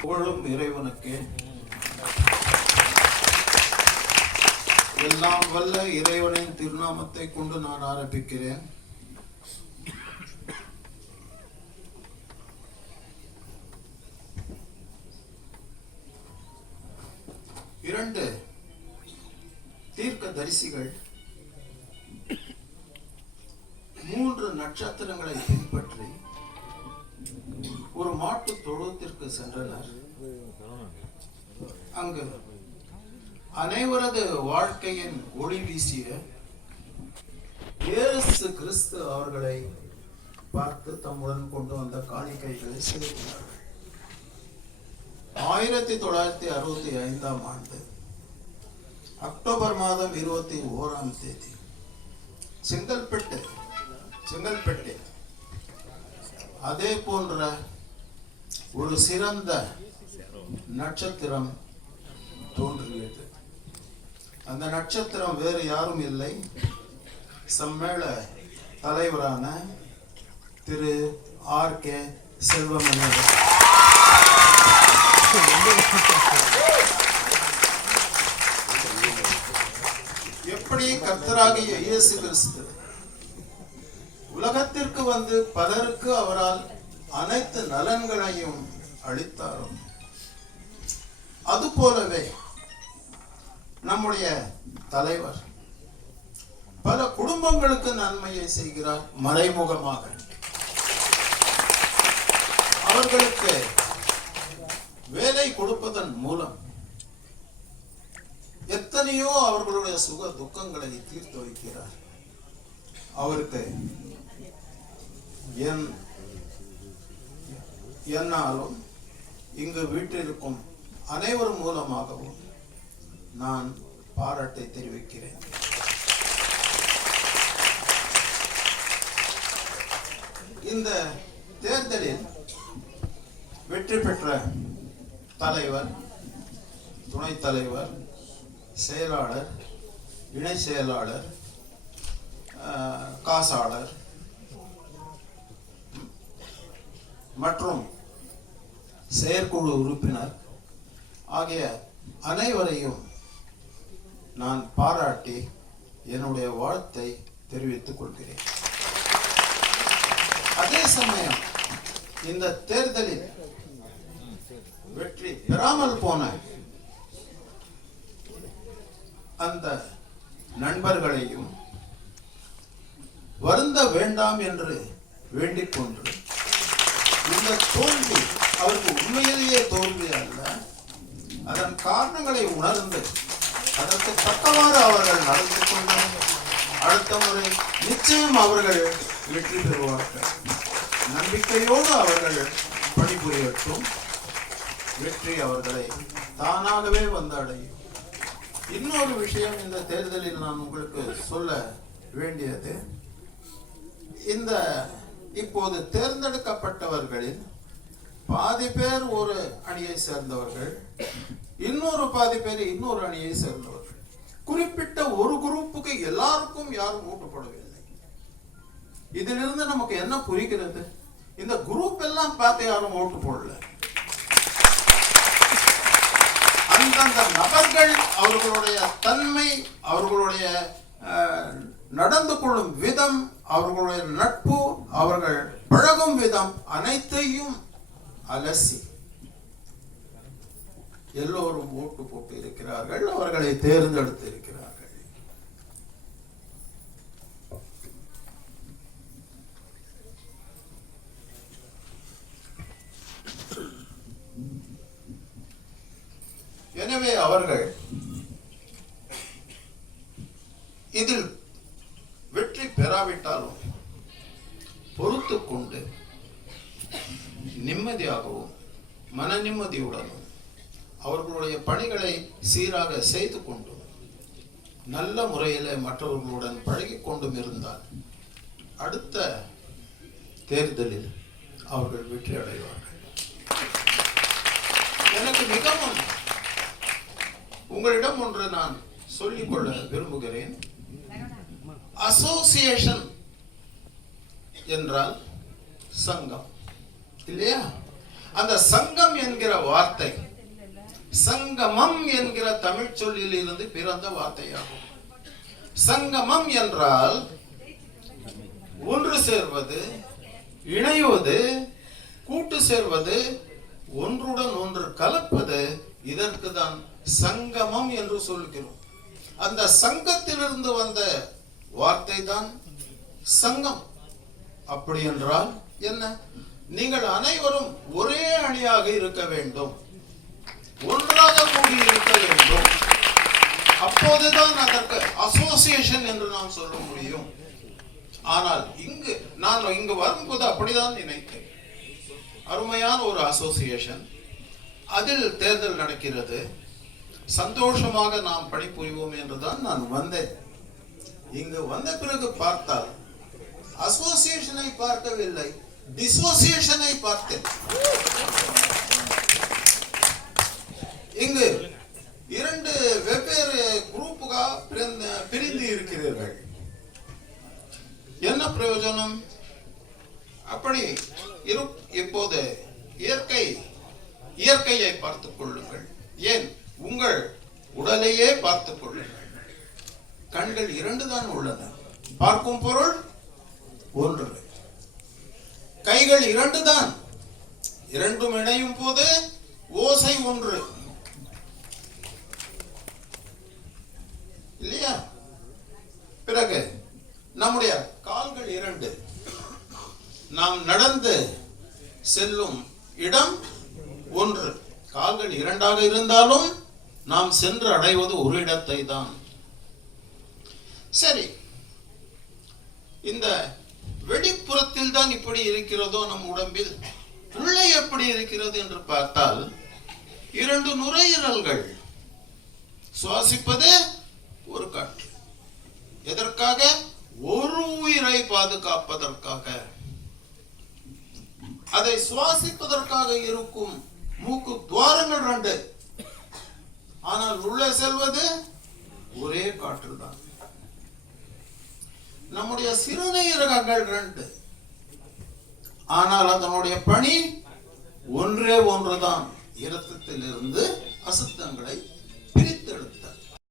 புகழும் இறைவனுக்கு. எல்லாம் வல்ல இறைவனின் திருநாமத்தை கொண்டு நான் ஆரம்பிக்கிறேன். இரண்டு தீர்க்க தரிசிகள் மூன்று நட்சத்திரங்களை பின்பற்றி மாட்டு தொழுவத்திற்கு சென்றனர். அங்கு அனைவரது வாழ்க்கையின் ஒளி வீசிய இயேசு கிறிஸ்து அவர்களை பார்த்து தம்முடன் கொண்டு வந்த காணிக்கைகளை செலுத்தினார்கள். ஆயிரத்தி தொள்ளாயிரத்தி அறுபத்தி ஐந்தாம் ஆண்டு அக்டோபர் மாதம் இருபத்தி ஓராம் தேதி செங்கல்பட்டு செங்கல்பட்டு அதே போன்ற ஒரு சிறந்த நட்சத்திரம் தோன்றுகிறது. அந்த நட்சத்திரம் வேறு யாரும் இல்லை. சம்மேள தலைவரான திரு ஆர் கே செல்வமணி எப்படி கர்த்தராகிய இயேசு கிறிஸ்து உலகத்திற்கு வந்து பலருக்கு அவரால் அனைத்து நலன்களையும் அளித்தாரோ அதுபோலவே நம்முடைய தலைவர் பல குடும்பங்களுக்கு நன்மையை செய்கிறார் மறைமுகமாக. அவர்களுக்கு வேலை கொடுப்பதன் மூலம் எத்தனையோ அவர்களுடைய சுக துக்கங்களை தீர்த்து வைக்கிறார். அவருக்கு என் என்னாலும் இங்கு வீட்டிற்கும் அனைவர் மூலமாகவும் நான் பாராட்டை தெரிவிக்கிறேன். இந்த தேர்தலில் வெற்றி பெற்ற தலைவர் துணைத் தலைவர் செயலாளர் இணை செயலாளர் காசாளர் மற்றும் செயற்குழு உறுப்பினர். ஆகிய அனைவரையும் நான் பாராட்டி என்னுடைய வாழ்த்தை தெரிவித்துக் கொள்கிறேன். அதே சமயம் இந்த தேர்தலில் வெற்றி பெறாமல் போன அந்த நண்பர்களையும் வருந்த வேண்டாம் என்று வேண்டிக் கொண்டு இந்த தோல்வி அவருக்கு உண்மையிலேயே தோல்வி அல்ல. அதன் காரணங்களை உணர்ந்து அதற்கு தக்கவாறு அவர்கள் நடந்து கொண்டு அடுத்த முறை நிச்சயம் அவர்கள் வெற்றி பெறுவார்கள். நம்பிக்கையோடு அவர்கள் பணிபுரியட்டும். வெற்றி அவர்களை தானாகவே வந்து அடையும் இன்னொரு விஷயம் இந்த தேர்தலில் நான் உங்களுக்கு சொல்ல வேண்டியது. இந்த இப்போது தேர்ந்தெடுக்கப்பட்டவர்களில் பாதி பேர் ஒரு அணியை சேர்ந்தவர்கள் இன்னொரு பாதி பேர் இன்னொரு அணியை சேர்ந்தவர்கள். குறிப்பிட்ட ஒரு குரூப்புக்கு எல்லாருக்கும் யாரும் ஊட்டப்படவில்லை இதிலிருந்து நமக்கு என்ன புரிகிறது? இந்த குரூப் எல்லாம் பார்த்து யாரும் ஓட்டு போடல. அந்தந்த நபர்கள் அவர்களுடைய தன்மை அவர்களுடைய அஹ், நடந்து கொள்ளும் விதம் அவர்களுடைய நட்பு அவர்கள் பழகும் விதம் அனைத்தையும் அலசி எல்லோரும் ஓட்டு போட்டு இருக்கிறார்கள் அவர்களை தேர்ந்தெடுத்து இருக்கிறார்கள். எனவே அவர்கள் இதில் வெற்றி பெறாவிட்டாலும் பொறுத்து கொண்டு நிம்மதியாகவும் மன நிம்மதியுடனும் அவர்களுடைய பணிகளை சீராக செய்து கொண்டும் நல்ல முறையில் மற்றவர்களுடன் பழகி கொண்டும் இருந்தால் அடுத்த தேர்தலில் அவர்கள் வெற்றி அடைவார்கள். எனக்கு மிகவும் உங்களிடம் ஒன்று நான் சொல்லிக்கொள்ள விரும்புகிறேன். அசோசியேஷன் என்றால் சங்கம். இல்லையா? அந்த சங்கம் என்கிற வார்த்தை சங்கமம் என்கிற தமிழ் சொல்லில் இருந்து பிறந்த வார்த்தையாகும். சங்கமம் என்றால் ஒன்று சேர்வது இணைவது கூட்டு சேர்வது ஒன்றுடன் ஒன்று கலப்பது இதற்கு தான் சங்கமம் என்று சொல்கிறோம். அந்த சங்கத்திலிருந்து வந்த வார்த்தை தான் சங்கம். அப்படி என்றால் என்ன? நீங்கள் அனைவரும் ஒரே அணியாக இருக்க வேண்டும். ஒன்றாக கூடி இருக்க வேண்டும். அப்போதுதான் அதற்கு அசோசியேஷன் என்று நாம் சொல்ல முடியும். ஆனால் இங்கு நான் இங்கு வரும்போது அப்படிதான் நினைத்தேன். அருமையான ஒரு அசோசியேஷன் அதில் தேர்தல் நடக்கிறது. சந்தோஷமாக நாம் பணிபுரிவோம் என்றுதான் நான் வந்தேன். இங்கு வந்த பிறகு பார்த்தால் அசோசியேஷனை பார்க்கவில்லை. டிசோசியேஷனை பார்த்தேன் இங்கு இரண்டு வெவ்வேறு குரூப்புகா பிரிந்து- பிரிந்து இருக்கிறீர்கள். என்ன பிரயோஜனம்? அப்படி இரு இப்போது இயற்கை இயற்கையை பார்த்துக் கொள்ளுங்கள். ஏன்? உங்கள் உடலையே பார்த்துக் கொள்ளுங்கள். கண்கள் இரண்டு தான் உள்ளன. பார்க்கும் பொருள் ஒன்று. கைகள் இரண்டு தான் இரண்டும் இணையும் போது ஓசை ஒன்று. இல்லையா? பிறகு நம்முடைய கால்கள் இரண்டு. நாம் நடந்து செல்லும் இடம் ஒன்று. கால்கள் இரண்டாக இருந்தாலும் நாம் சென்று அடைவது ஒரு இடத்தை தான் சரி. இந்த வெளிப்புறத்தில் தான் இப்படி இருக்கிறதோ நம் உடம்பில்? உள்ளே எப்படி இருக்கிறது என்று பார்த்தால் இரண்டு நுரையீரல்கள் சுவாசிப்பது ஒரு காற்று. எதற்காக? ஒரு உயிரை பாதுகாப்பதற்காக. அதை சுவாசிப்பதற்காக இருக்கும் மூக்கு துவாரங்கள் ரெண்டு ஆனால் உள்ளே செல்வது ஒரே காற்று தான் நம்முடைய சிறுநீரகங்கள் ரெண்டு ஆனால் அதனுடைய பணி ஒன்றே ஒன்றுதான். இரத்தத்திலிருந்து அசுத்தங்களை பிரித்தெடுத்தல்